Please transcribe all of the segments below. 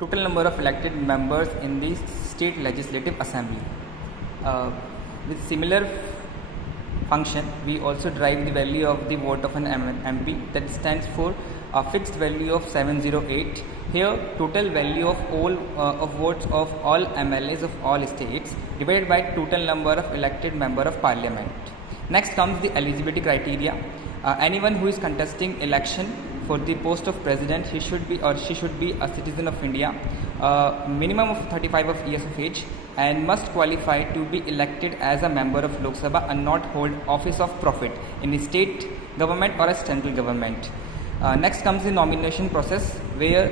Total number of elected members in the state legislative assembly. With similar function, we also derive the value of the vote of an MP, that stands for a fixed value of 708. Here, total value of all of votes of all MLAs of all states divided by total number of elected member of parliament. Next comes the eligibility criteria. Anyone who is contesting election for the post of president, he should be or she should be a citizen of India, minimum of 35 years of age, and must qualify to be elected as a member of Lok Sabha and not hold office of profit in the state government or a central government. Next comes the nomination process, where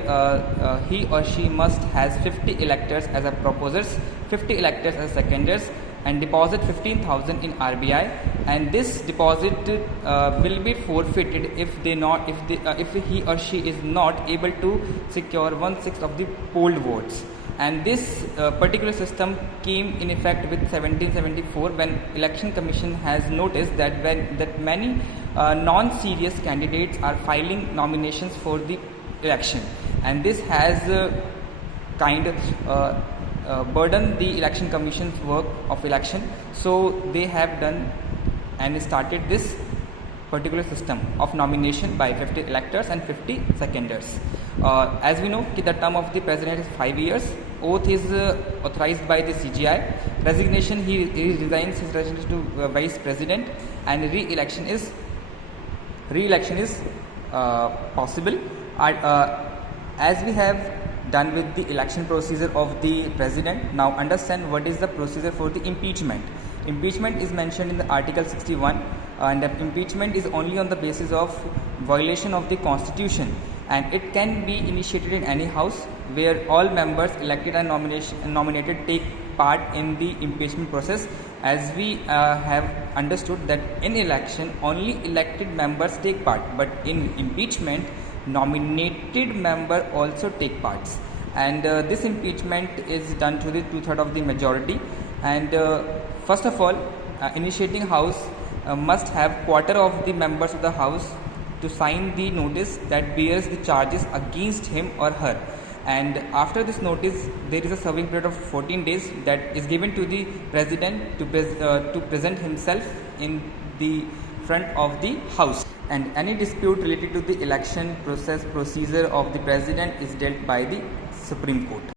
he or she must has 50 electors as a proposers, 50 electors as seconders, and deposit 15,000 in RBI, and this deposit will be forfeited if he or she is not able to secure 1/6 of the polled votes. And this particular system came in effect with 1774, when Election Commission has noticed that many non-serious candidates are filing nominations for the election, and this has burden the Election Commission's work of election. So they have done and started this particular system of nomination by 50 electors and 50 seconders. As we know, the term of the president is 5 years. Oath is authorized by the CGI. Resignation, he resigns his resignation to vice president, and re-election is possible. As we have done with the election procedure of the president, now understand what is the procedure for the impeachment. Impeachment is mentioned in the Article 61, and the impeachment is only on the basis of violation of the constitution, and it can be initiated in any house where all members elected and nominated take part in the impeachment process. As we have understood that in election only elected members take part, but in impeachment nominated member also take parts, and this impeachment is done through the 2/3 of the majority. And first of all, initiating house must have quarter of the members of the house to sign the notice that bears the charges against him or her, and after this notice there is a serving period of 14 days that is given to the president to present himself in the front of the house, and any dispute related to the election procedure of the president is dealt by the Supreme Court.